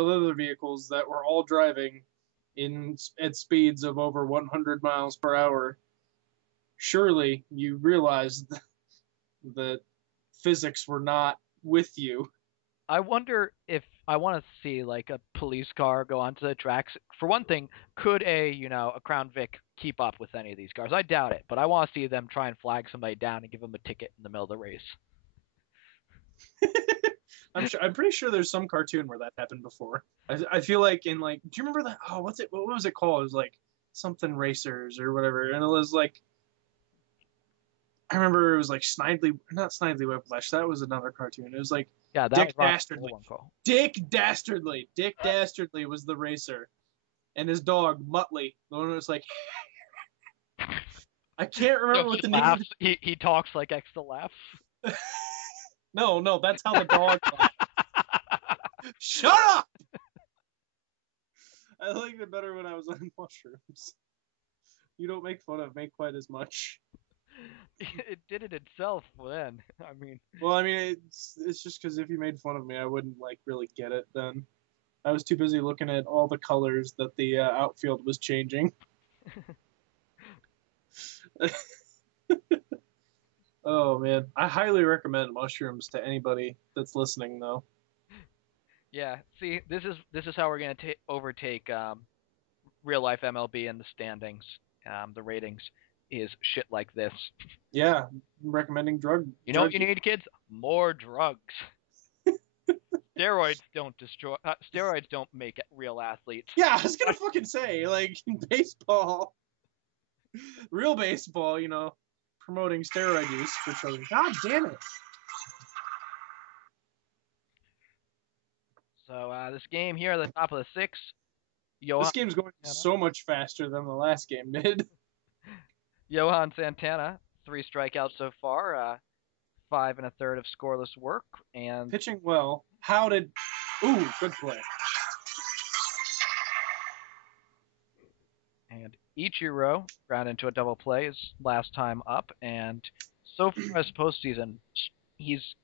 of other vehicles that were all driving at speeds of over 100 miles per hour, surely you realized that physics were not with you. I wonder if I want to see like a police car go onto the tracks. For one thing, could a Crown Vic keep up with any of these cars? I doubt it, but I want to see them try and flag somebody down and give them a ticket in the middle of the race. I'm pretty sure there's some cartoon where that happened before. I feel like in like, do you remember that? Oh, what was it called? It was like something racers or whatever, and it was like, I remember it was like Snidely, not Snidely Whiplash. That was another cartoon. It was like Yeah, that was Dick Rocky Dastardly. Bullwinkle. Dick Dastardly. Dick Dastardly was the racer, and his dog Muttley. The one that was like, I can't remember what the name. Laughs. He talks like extra laughs. No, that's how the dog. Shut up! I liked it better when I was on mushrooms. You don't make fun of me quite as much. It did it itself then. I mean. Well, I mean, it's just because if you made fun of me, I wouldn't like really get it then. I was too busy looking at all the colors that the outfield was changing. Oh man, I highly recommend mushrooms to anybody that's listening, though. Yeah. See, this is how we're gonna overtake real life MLB in the standings. The ratings is shit like this. Yeah, I'm recommending drug. You know what you need, kids? More drugs. Steroids don't make real athletes. Yeah, I was gonna fucking say, like in baseball, real baseball, promoting steroid use for children. God damn it! So this game here at the top of the sixth, This game's going so much faster than the last game did. Johan Santana, 3 strikeouts so far, 5 1/3 of scoreless work, and pitching well. Ooh, good play. And Ichiro ground into a double play his last time up, and so far this postseason, he's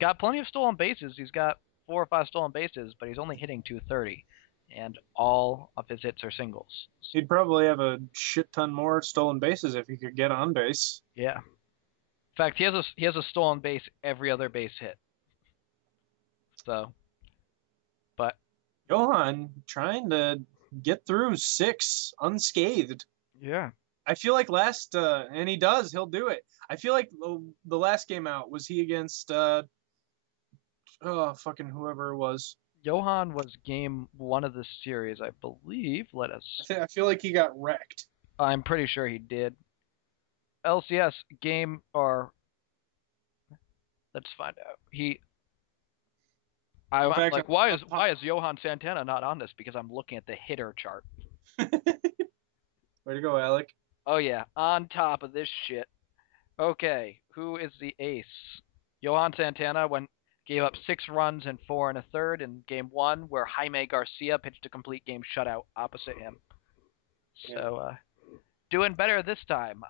got plenty of stolen bases. He's got 4 or 5 stolen bases, but he's only hitting .230, and all of his hits are singles. He'd probably have a shit ton more stolen bases if he could get on base. Yeah. In fact, he has a stolen base every other base hit. So, but Johan trying to get through 6 unscathed. Yeah. I feel like and he does, he'll do it. I feel like the last game out, was he against, fucking whoever it was. Johan was game 1 of the series, I believe. I feel like he got wrecked. I'm pretty sure he did. LCS game, or let's find out. I'm like, why is Johan Santana not on this? Because I'm looking at the hitter chart. Way to go, Alec. Oh yeah, on top of this shit. Okay, who is the ace? Johan Santana gave up 6 runs and 4 1/3 in game 1, where Jaime Garcia pitched a complete game shutout opposite him. So, doing better this time.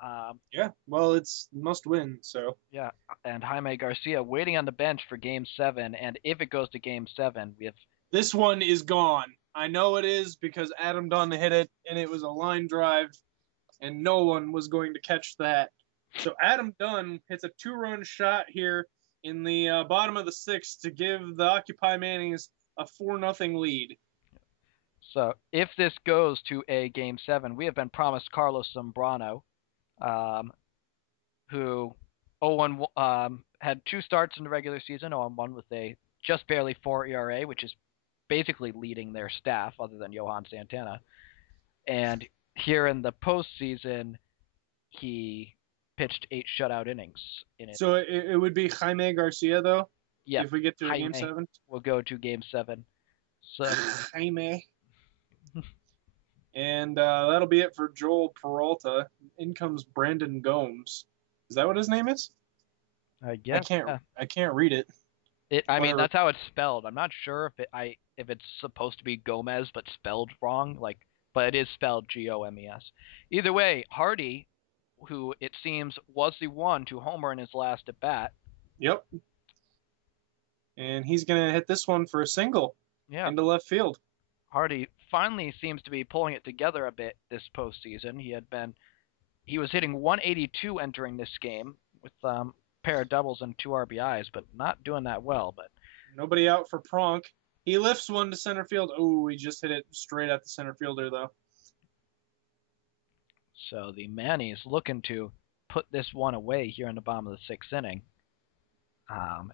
Yeah, well, it's must win, so. Yeah, and Jaime Garcia waiting on the bench for game 7, and if it goes to game 7, we have... This one is gone. I know it is because Adam Dunn hit it, and it was a line drive, and no one was going to catch that. So Adam Dunn hits a 2-run shot here in the bottom of the 6th to give the Occupy Mannings a 4-0 lead. So if this goes to a game 7, we have been promised Carlos Zambrano, who had 2 starts in the regular season, 0-1 with a just barely 4 ERA, which is basically leading their staff other than Johan Santana. And here in the postseason, he pitched 8 shutout innings in it. So it would be Jaime Garcia, though? Yeah. If we get to game 7? We'll go to game 7. So Jaime. And that'll be it for Joel Peralta. In comes Brandon Gomes. Is that what his name is? I guess. I can't read it. I mean, that's how it's spelled. I'm not sure if it's supposed to be Gomez but spelled wrong, but it is spelled Gomes. Either way, Hardy, who it seems was the one to homer in his last at bat. Yep. And he's going to hit this one for a single. into left field. Hardy finally seems to be pulling it together a bit this postseason. He was hitting 182 entering this game with pair of doubles and 2 RBIs, but not doing that well. But nobody out for Pronk. He lifts one to center field. Oh, he just hit it straight at the center fielder though. So the Manny's looking to put this one away here in the bottom of the 6th inning,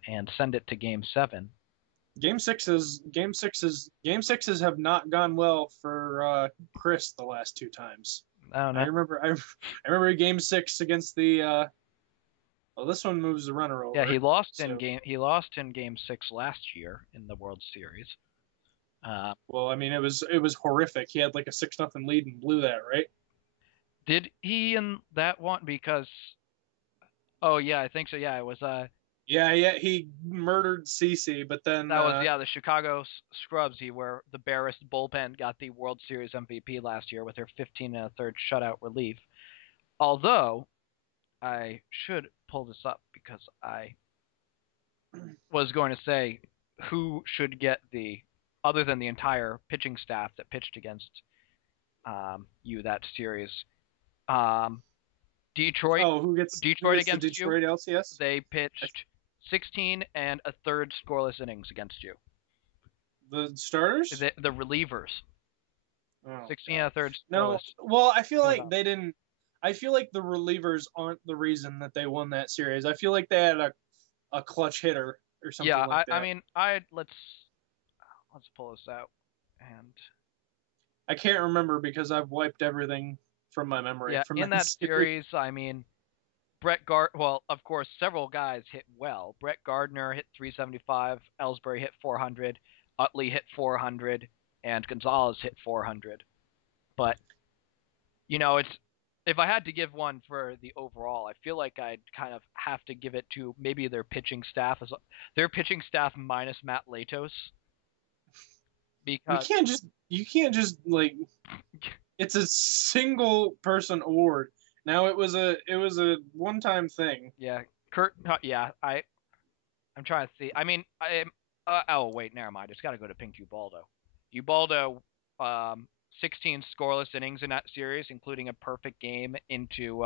and send it to Game 7. Game sixes have not gone well for Chris the last 2 times. Oh, no. I remember Game 6 against the. Well, this one moves the runner over. Yeah, he lost in Game 6 last year in the World Series. Well, I mean, it was horrific. He had like a 6-0 lead and blew that, right? Did he in that one? Because, oh yeah, I think so. Yeah, it was. Yeah, he murdered CC, but then that was the Chicago Scrubs, where the Barris bullpen got the World Series MVP last year with their 15 1/3 shutout relief. Although, I should pull this up because I was going to say who should get other than the entire pitching staff that pitched against you that series. Detroit. Oh, who gets against the Detroit you? LCS? They pitched 16 1/3 scoreless innings against you. The starters? The relievers. Oh, 16 1/3 scoreless. No, well, I feel like they didn't. I feel like the relievers aren't the reason that they won that series. I feel like they had a clutch hitter or something like that. I mean, let's pull this out. And I can't remember because I've wiped everything from my memory. Yeah, from in that series, I mean, of course, several guys hit well. Brett Gardner hit 375, Ellsbury hit 400, Utley hit 400, and Gonzalez hit 400. But, if I had to give one for the overall, I feel like I'd kind of have to give it to maybe their pitching staff. Their pitching staff minus Matt Latos. Because you can't just like it's a single person award. Now it was a one-time thing. Yeah, I'm trying to see. I mean, oh wait, never mind. It's got to go to Pink Ubaldo. Ubaldo, 16 scoreless innings in that series, including a perfect game into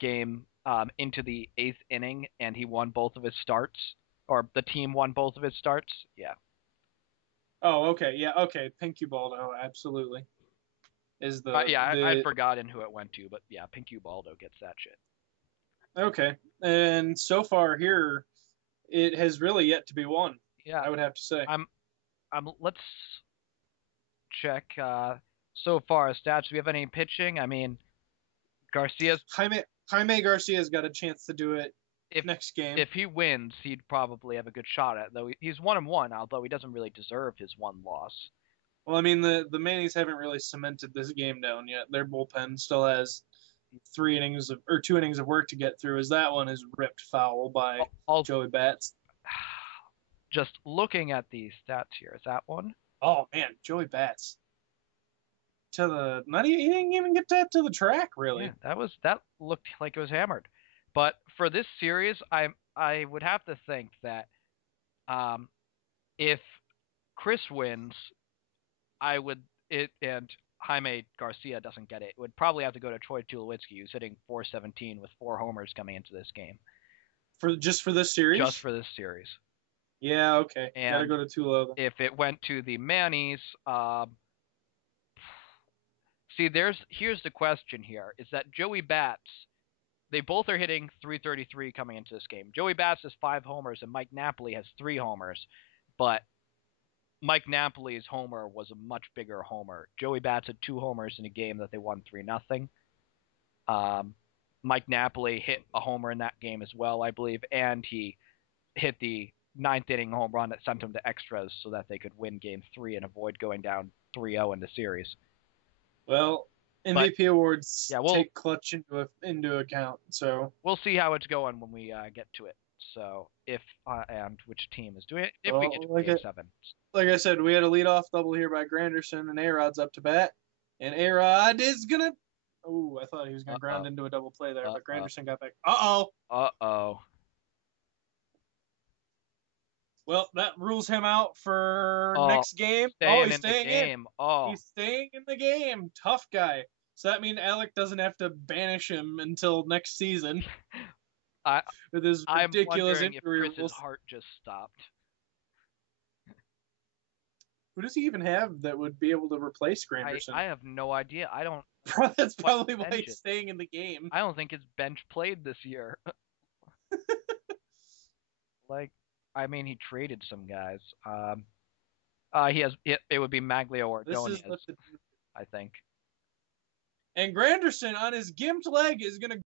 the 8th inning, and he won both of his starts, or the team won both of his starts. Yeah. Oh, okay. Yeah, okay. Pink Ubaldo, absolutely. Is the I'd forgotten who it went to, but yeah, Pink Ubaldo gets that shit. Okay. And so far here, it has really yet to be won. Yeah. I would have to say. Let's check so far stats. Do we have any pitching? I mean, Jaime Garcia's got a chance to do it next game. If he wins, he'd probably have a good shot at it, though he's 1-1, although he doesn't really deserve his one loss. Well, I mean, the Mannies haven't really cemented this game down yet. Their bullpen still has 2 innings of work to get through, as that one is ripped foul by Joey Bats. Just looking at the stats here, is that one? Oh man, Joey Bats. He didn't even get that to the track, really. Yeah, that looked like it was hammered. But for this series, I would have to think that if Chris wins, and Jaime Garcia doesn't get it would probably have to go to Troy Tulowitzki, who's hitting .417 with 4 homers coming into this game. Just for this series? Just for this series. Yeah, okay. And gotta go to Tulo. If it went to the Mannies, here's the question here, is that Joey Bats, they both are hitting .333 coming into this game. Joey Bats has 5 homers and Mike Napoli has 3 homers, but Mike Napoli's homer was a much bigger homer. Joey Bats had 2 homers in a game that they won 3-0. Mike Napoli hit a homer in that game as well, I believe, and he hit the 9th inning home run that sent them to extras so that they could win Game 3 and avoid going down 3-0 in the series. Well, MVP awards take clutch into account, so we'll see how it's going when we get to it. So and which team is doing it if we get to Game 7. Like I said, we had a leadoff double here by Granderson, and A-Rod's up to bat, and A-Rod is gonna. Oh, I thought he was gonna ground into a double play there, but Granderson got back. Uh-oh. Well, that rules him out for Oh, next game. staying He's in the staying in. game. Oh, He's staying in the game. Tough guy. So that means Alec doesn't have to banish him until next season I with his I'm ridiculous wondering if injury Chris's rules. heart just stopped. Who does he even have that would be able to replace Granderson? I have no idea. I don't. That's what probably why bench he's is- staying in the game. I don't think his bench played this year. Like, I mean, he traded some guys. He has. It would be Maglio or This is Ordonez, what the I think. and Granderson on his gimped leg is gonna